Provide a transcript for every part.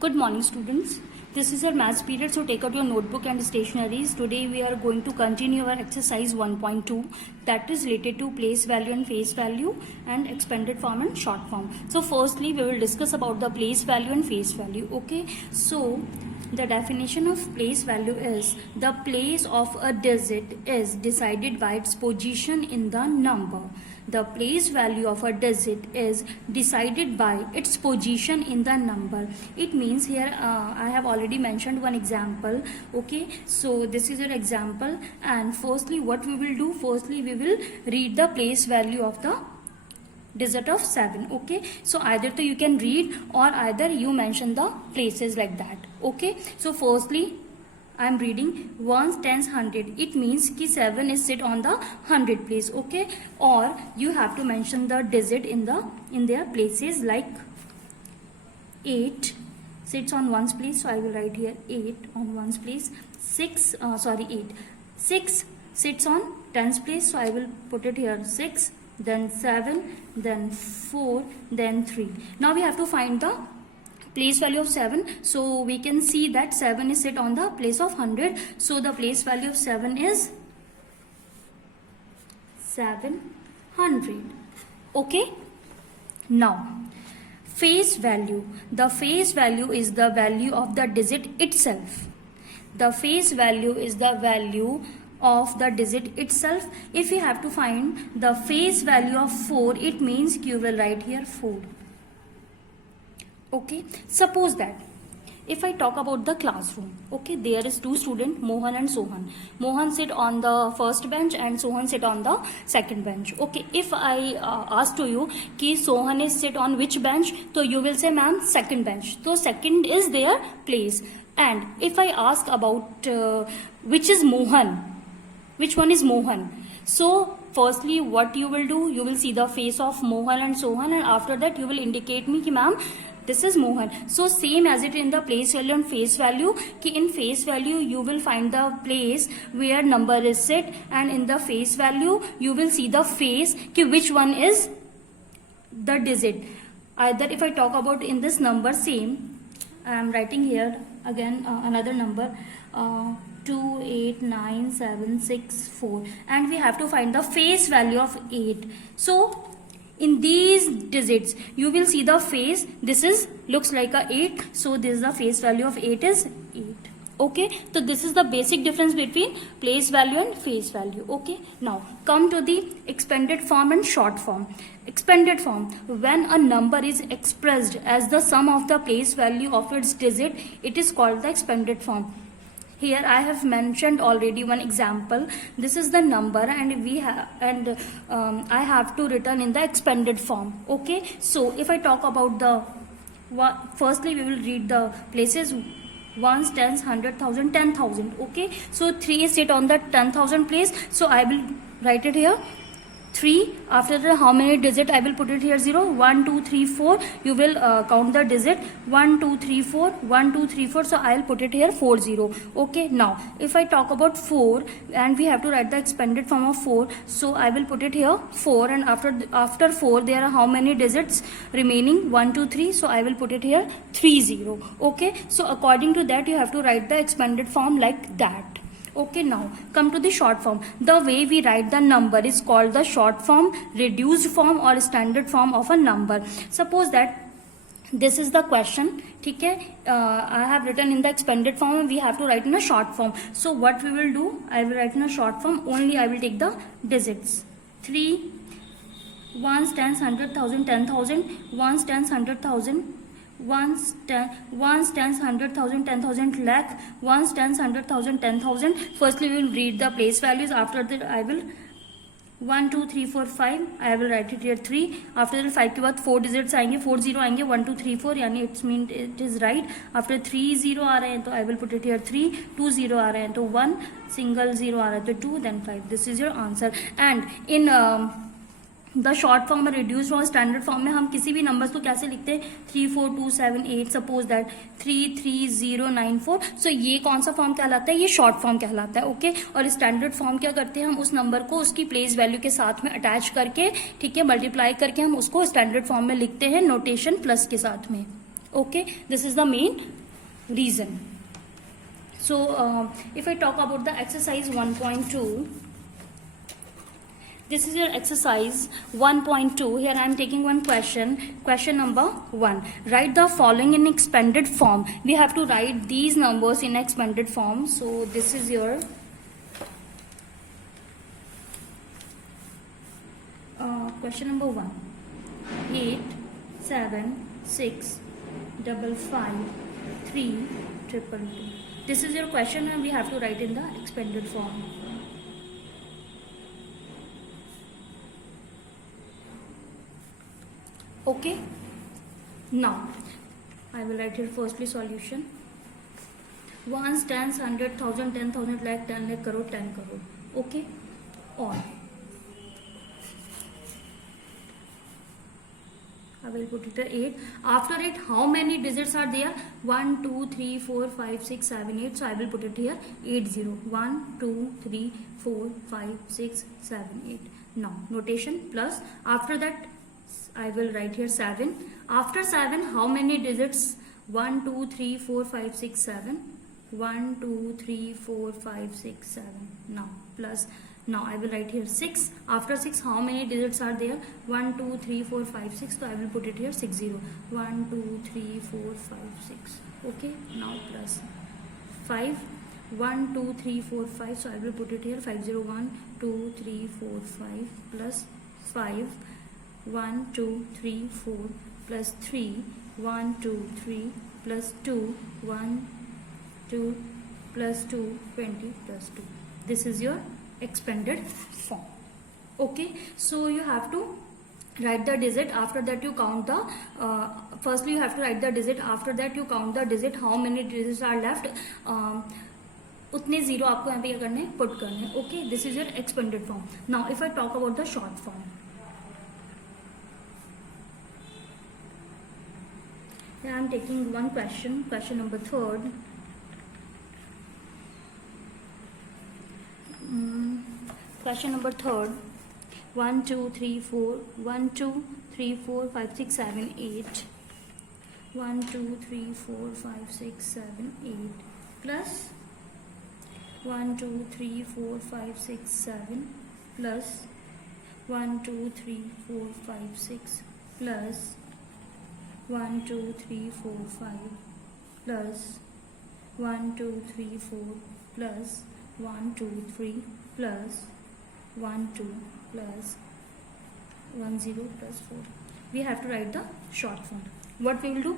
Good morning, students. This is our maths period, so take out your notebook and stationaries. Today we are going to continue our exercise 1.2, that is related to place value and face value and expanded form and short form. So firstly we will discuss about the place value and face value. Okay, so the definition of place value is the place of a digit is decided by its position in the number. The place value of a digit is decided by its position in the number. It means here I have already mentioned one example. Okay, so this is an example, and firstly what we will do, firstly we will read the place value of the digit of 7. Okay, so either you can read or either you mention the places like that. Okay, so firstly I am reading ones, tens, 100. It means कि 7 is sit on the 100 place. Okay, or you have to mention the digit in their places, like 8 sits on ones place, so I will write here 8 on ones place. 8. 6 sits on tens place, so I will put it here 6, then 7, then 4, then 3. Now we have to find the place value of 7. So we can see that 7 is set on the place of 100. So the place value of 7 is 700. Okay. Now face value. The face value is the value of the digit itself. The face value is the value of the digit itself. If you have to find the face value of 4, it means you will write here 4. Okay, suppose that if I talk about the classroom, okay, there is two students, Mohan and Sohan. Mohan sit on the first bench and Sohan sit on the second bench. Okay, if I ask to you कि Sohan is sit on which bench, so you will say ma'am second bench. So second is their place. And if I ask about which is Mohan, which one is Mohan, so firstly what you will do, you will see the face of Mohan and Sohan, and after that you will indicate me कि ma'am this is Mohan. So same as it in the place value and face value, कि in face value you will find the place where number is set, and in the face value you will see the face कि which one is the digit. Either if I talk about in this number, same I am writing here again another number 2, 8, 9, 7, 6, 4, and we have to find the face value of 8. So in these digits you will see the face, this is looks like a 8, so this is the face value of 8 is 8. Okay, so this is the basic difference between place value and face value. Okay, now come to the expanded form and short form. Expanded form, when a number is expressed as the sum of the place value of its digit, it is called the expanded form. Here I have mentioned already one example. This is the number, and we have I have to return in the expanded form. Okay, so if I talk about the firstly we will read the places ones, tens, 100,000, 10,000. Okay, so 3 is sit on the 10,000 place, so I will write it here 3. After the how many digit I will put it here 0, 1, 2, 3, 4. You will count the digit 1, 2, 3, 4, 1, 2, 3, 4. So I will put it here 4, 0. Okay, now if I talk about 4, and we have to write the expanded form of 4, so I will put it here 4, and after 4 there are how many digits remaining, 1, 2, 3. So I will put it here 3, 0. Okay, so according to that you have to write the expanded form like that. Okay, now come to the short form. The way we write the number is called the short form, reduced form or standard form of a number. Suppose that this is the question, okay, I have written in the expanded form and we have to write in a short form. So what we will do, I will write in a short form, only I will take the digits. 3, ones, tens, 100,000, 10,000, ones, tens, 100,000, ones, tens, 100,000, 10,000 lakh, ones, tens, 100,000, 10,000. Firstly we will read the place values. After that I will 1, 2, 3, 4, 5. I will write it here 3. After that 5 के बाद 4 digits आएंगे, 4 0 आएंगे, 1, 2, 3, 4, यानी it means it is right. After 3 0 आ रहे हैं तो I will put it here 3. 2 0 आ रहे हैं तो 1. Single 0 आ रहा है तो 2, then 5. This is your answer. And in the short form में, रिड्यूस फॉर्म, स्टैंडर्ड फॉर्म में हम किसी भी नंबर्स को कैसे लिखते हैं 3 4 2 7 8, सपोज दैट 3 3 0 9 4. सो ये कौन सा फॉर्म कहलाता है, ये शॉर्ट फॉर्म कहलाता है. ओके और स्टैंडर्ड फॉर्म क्या करते हैं, हम उस नंबर को उसकी प्लेस वैल्यू के साथ में अटैच करके, ठीक है, मल्टीप्लाई करके हम उसको स्टैंडर्ड फॉर्म में लिखते हैं नोटेशन प्लस के साथ में. Okay, this is the main reason. So if I talk about the exercise 1.2, this is your exercise 1.2. Here I am taking one question. Question number 1. Write the following in expanded form. We have to write these numbers in expanded form. So this is your question number 1. 8, 7, 6, 5, 5, 3, 2, 2, 2. This is your question and we have to write in the expanded form. Okay, now I will write here firstly solution. Ones, tens, 100,000, 10,000, lakh, 10 lakh, crore, 10 crore. Okay, on. I will put it at 8. After it, how many digits are there? 1, 2, 3, 4, 5, 6, 7, 8. So I will put it here 8, 0. 1, 2, 3, 4, 5, 6, 7, 8. Now notation plus. After that, I will write here 7. After 7, how many digits? 1, 2, 3, 4, 5, 6, 7. 1, 2, 3, 4, 5, 6, 7. Now plus. Now I will write here 6. After 6, how many digits are there? 1, 2, 3, 4, 5, 6. So I will put it here 6, 0. 1, 2, 3, 4, 5, 6. Okay. Now plus 5. 1, 2, 3, 4, 5. So I will put it here 5, 0. 1, 2, 3, 4, 5 plus 5. 1, 2, 3, 4 plus 3. 1, 2, 3 plus 2. 1, 2 plus 2, 20 plus 2. This is your expanded form. Okay, so you have to write the digit. After that you count the firstly you have to write the digit. After that you count the digit, how many digits are left. उतने zero आपको यहाँ पे क्या करने हैं, put करने हैं. Okay, this is your expanded form. Now if I talk about the short form, I am taking one question number 3rd. Question number 3rd. 1, 2, 3, 4. 1, 2, 3, 4, 5, 6, 7, 8. 1, 2, 3, 4, 5, 6, 7, 8. Plus 1, 2, 3, 4, 5, 6, 7. Plus 1, 2, 3, 4, 5, 6. Plus 1, 2, 3, 4, 5 plus 1, 2, 3, 4 plus 1, 2, 3 plus 1, 2 plus 1, 0 plus 4. We have to write the short form. What we will do?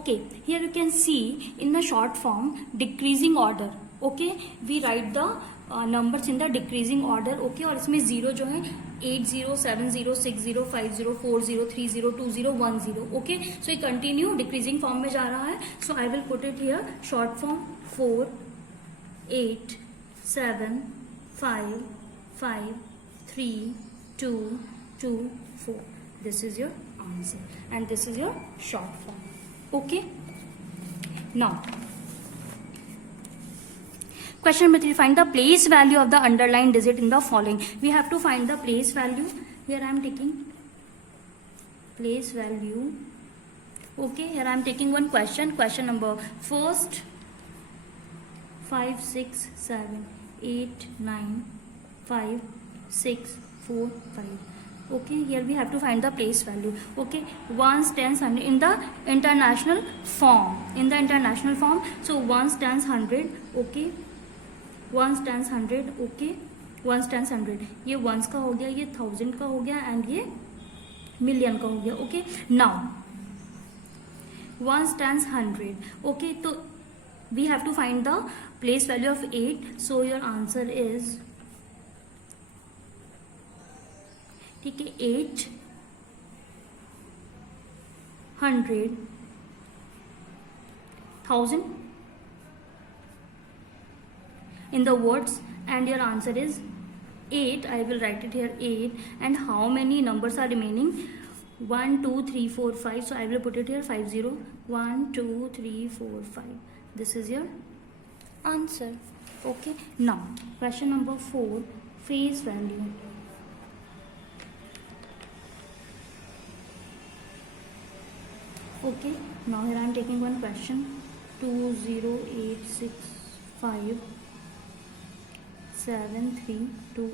Okay, here you can see in the short form decreasing order. Okay, we write the numbers in the decreasing order. Okay, और इसमें zero जो है 8, 0, 7, 0, 6, 0, 5, 0, 4, 0, 3, 0, 2, 0, 1, 0. Okay, so ये continue decreasing form में जा रहा है. So I will put it here short form 4, 8, 7, 5, 5, 3, 2, 2, 4. This is your answer and this is your short form. Okay, now question number 3. Find the place value of the underlined digit in the following. We have to find the place value. Here I am taking place value. Okay, here I am taking one question. Question number first 5, 6, 7, 8, 9, 5, 6, 4, 5. Okay, here we have to find the place value. Okay, ones, tens, 100 in the international form. In the international form, so ones, tens, 100. Okay, once tens 100. Okay, once tens 100. ये once का हो गया, ये 1000 का हो गया and ये million का हो गया. Okay, now ones tens 100. Okay, तो we have to find the place value of 8. So your answer is, ठीक है, 800,000 in the words and your answer is 8. I will write it here 8. And how many numbers are remaining? 1, 2, 3, 4, 5. So I will put it here 5, 0. 1, 2, 3, 4, 5. This is your answer. Okay, now question number 4, face value. Okay, now here I am taking one question. 208657328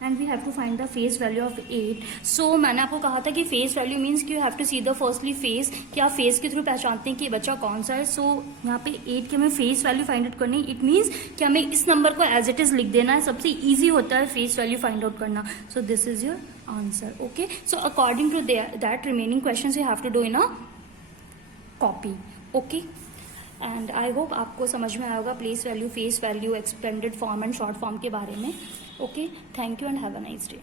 and we have to find the face value of 8. So मैंने आपको कहा था कि face value means कि you have to see the firstly face, कि आप face के through पहचानते हैं कि बच्चा कौन सा है. So यहाँ पे 8 की हमें face value find out करनी है. It means कि हमें इस नंबर को as it is लिख देना है. सबसे easy होता है face value find out करना. So this is your answer. Okay, so according to that remaining questions you have to do in a copy. Okay, and I hope आपको समझ में आएगा place value, face value, expanded form and short form के बारे में. Okay, thank you and have a nice day.